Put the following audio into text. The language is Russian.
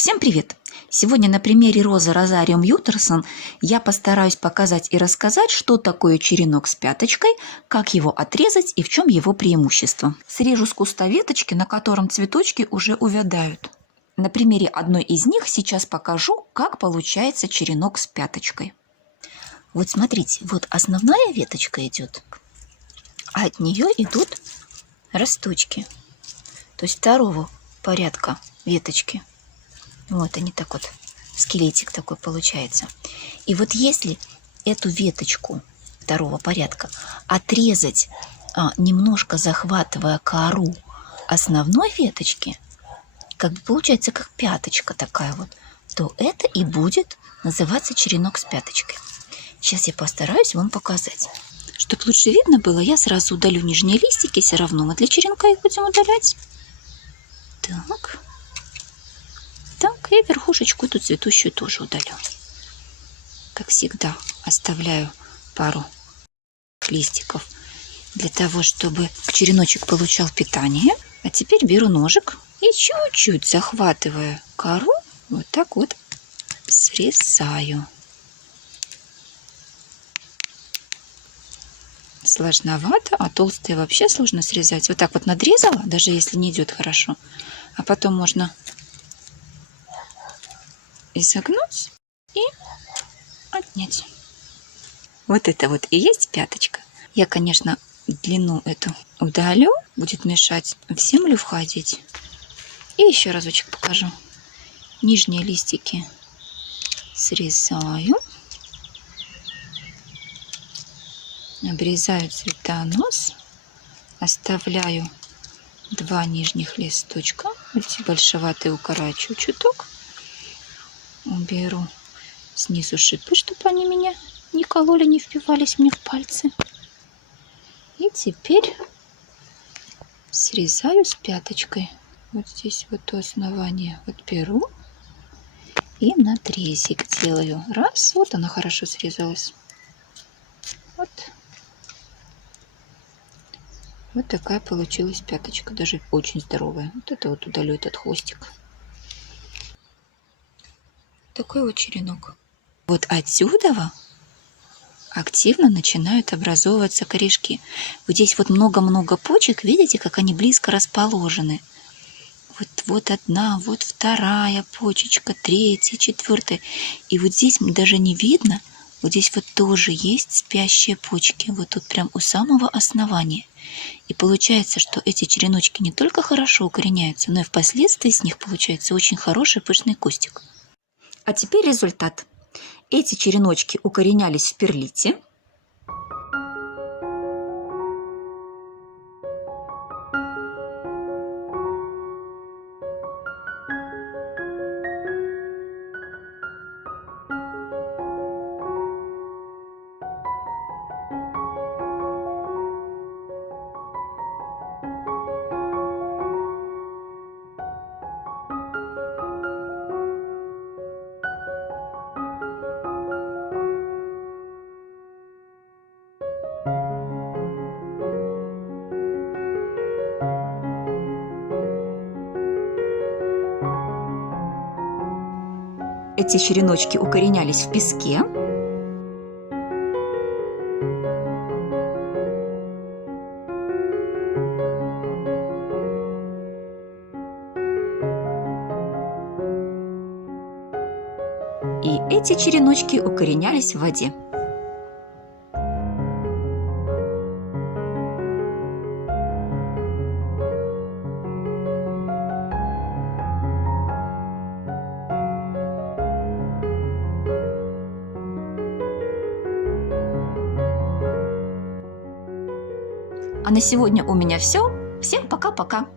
Всем привет! Сегодня на примере розы Розариум Ютерсон я постараюсь показать и рассказать, что такое черенок с пяточкой, как его отрезать и в чем его преимущество. Срежу с куста веточки, на котором цветочки уже увядают. На примере одной из них сейчас покажу, как получается черенок с пяточкой. Вот смотрите, вот основная веточка идет, а от нее идут росточки, то есть второго порядка веточки. Вот они так вот, скелетик такой получается. И вот если эту веточку второго порядка отрезать, немножко захватывая кору основной веточки, как бы получается как пяточка такая вот, то это и будет называться черенок с пяточкой. Сейчас я постараюсь вам показать. Чтобы лучше видно было, я сразу удалю нижние листики, все равно мы для черенка их будем удалять. Так, и верхушечку эту цветущую тоже удалю. Как всегда, оставляю пару листиков для того, чтобы череночек получал питание. А теперь беру ножик и чуть-чуть захватывая кору, вот так вот срезаю. Сложновато, а толстые вообще сложно срезать. Вот так вот надрезала, даже если не идет хорошо. А потом можно изогнуть и отнять. Вот это вот и есть пяточка. Я, конечно, длину эту удалю, будет мешать в землю входить. И еще разочек покажу. Нижние листики срезаю. Обрезаю цветонос. Оставляю два нижних листочка. Эти большеватые укорачиваю чуток. Уберу снизу шипы, чтобы они меня не кололи, не впивались мне в пальцы. И теперь срезаю с пяточкой. Вот здесь вот у основания вот беру и надрезик делаю. Раз, вот она хорошо срезалась. Вот. Вот такая получилась пяточка, даже очень здоровая. Вот это вот удалю этот хвостик. Такой вот черенок. Вот отсюда активно начинают образовываться корешки. Вот здесь вот много-много почек, видите, как они близко расположены. Вот одна, вот вторая почечка, третья, четвертая. И вот здесь даже не видно, вот здесь вот тоже есть спящие почки, вот тут прям у самого основания. И получается, что эти череночки не только хорошо укореняются, но и впоследствии с них получается очень хороший пышный кустик. А теперь результат. Эти череночки укоренялись в перлите. Эти череночки укоренялись в песке. И эти череночки укоренялись в воде. А на сегодня у меня все. Всем пока-пока!